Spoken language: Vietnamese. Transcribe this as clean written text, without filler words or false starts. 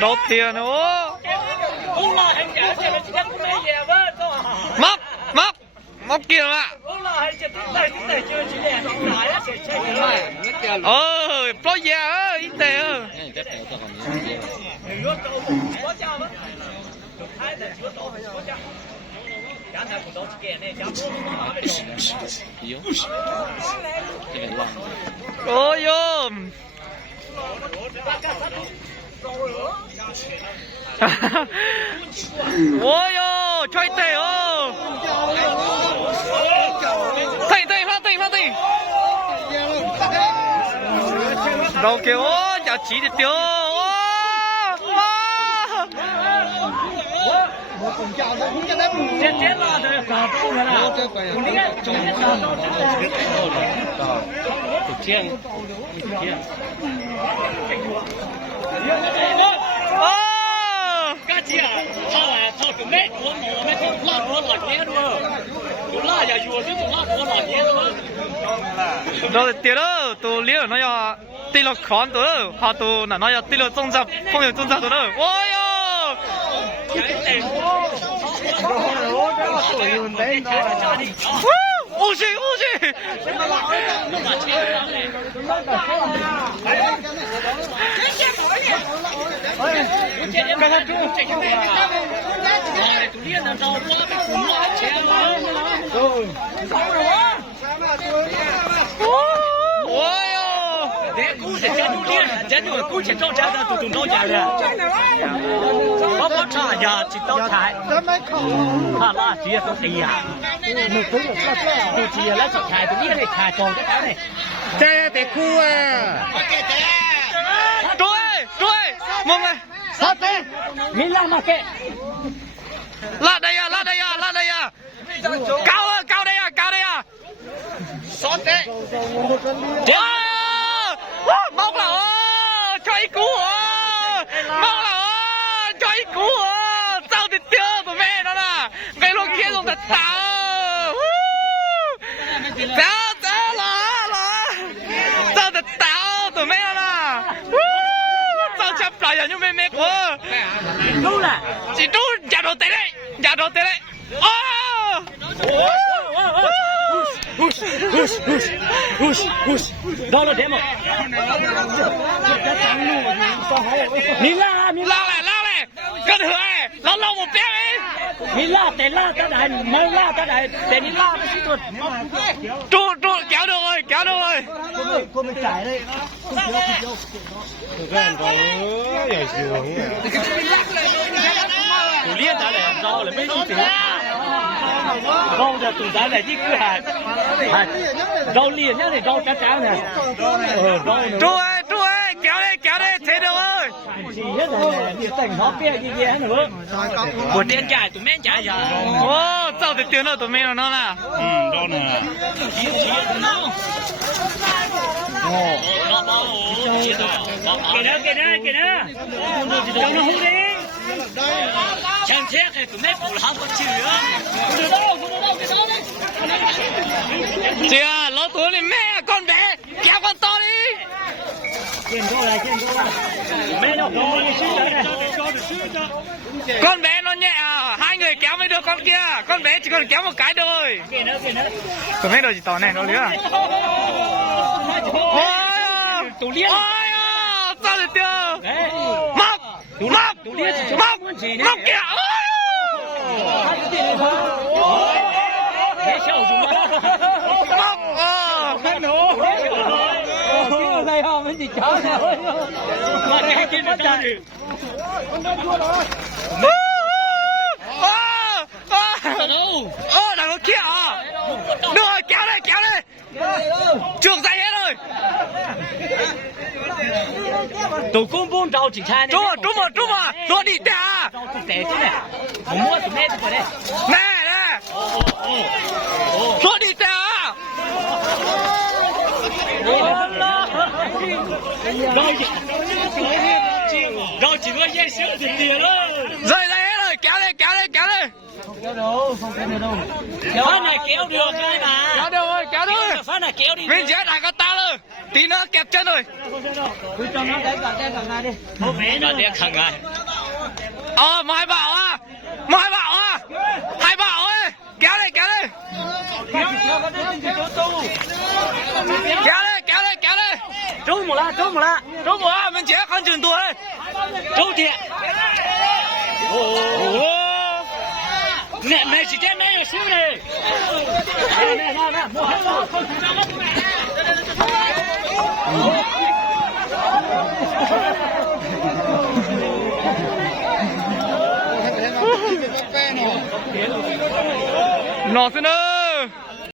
Đốt tiền nữa. Móc móc móc kia ạ. Pro già ít tệ ơi. Ôi yôm. Ôi yo, chơi tệ ơ. Phát tình. Đâu kìa, chả chỉ được tiêu. chết là rồi cả tu rồi là cũng đi chiên cái gì à thao à thao tụi mẹ của nó mẹ tụi la của nó nhé luôn tụi la giờ vừa chứ tụi la của nó nhé luôn rồi tiêu đó tụi liêu nó giờ tiêu lo khón tụi đó họ tụi nó giờ tiêu lo trong tập không hiểu trong tập tụi đó ôi yo ô gì cái thằng chú tụi liên là giàu quá cái cũng lo chén rồi ôi để cú sẽ cho tụi liên chết rồi cú sẽ cho cha ra tụi nó chạy rồi có trả nhà chỉ tao chạy hà la chỉ taoตีà tụi chỉ là cho chạy tụi liên này chạy tròn cái cái này cha để khu à trôi mong này sát đi mình làm mà kệ lát đây à cao đây à sát đi mong là chơi cú mong là chơi cú sao thì tiêu tụi mẹ nó là cái luôn kia luôn thật tao sao thật tao tụi mẹ nó là sao chấp lại như mẹ quá đúng là chỉ đúng giả đồ tệ đấy đó là thế mà mình la này cơn hửa này lâu một bé đi mình la để la ta đại mới la ta đại để mình la cái tuột trụ kéo được rồi cô mình chạy đây tụi liên đã làm rau là mấy thứ rau là tụi đã là chứ cứ rau liền nhá thì rau cá cháo này trụ ơi kéo đây thế được ơi chỉ hết là nhiệt tình nó kia kia nữa của tiền chạy tụi men chạy giờ sao thì tiền đâu tụi men nó là đâu nè kìa đó cho nó hút đi chẳng thế thì tụi men phụ không có chịu nữa chị à lỗ tuổi này mẹ con bé kéo con to đi con bé nó nhẹ à hai người kéo mới được con kia con bé chỉ cần kéo một cái thôi tụi mấy đồ chỉ tỏ này nó lứa tụi liên sao được chưa móc kìa đây không mình chỉ chó thôi mà cái kia nó chạy đằng nó kia à được rồi kéo đây trường dày hết rồi tụi con buôn rau chỉ trai này trúng mà rồi đi ta rau tụi tệ chứ này không mua tụi mẹ tụi đây nè rồi đi ta rau chỉ có dây sữa thì tiền thôi rơi hết rồi kéo đây không kéo được đâu phát này kéo được cái mà kéo được rồi phát này kéo đi mình chết lại con ta luôn tí nữa kẹp chân rồi. Nó đi khăn ai. Mai bảo à, hai bảo ơi, kéo đây, kéo đây. Trốn một lá. Mình chế con chừng tuổi. Trốn thiệt. Nè chỉ chết mấy xíu đi. Nè, mua hết rồi. Nó xin ơi.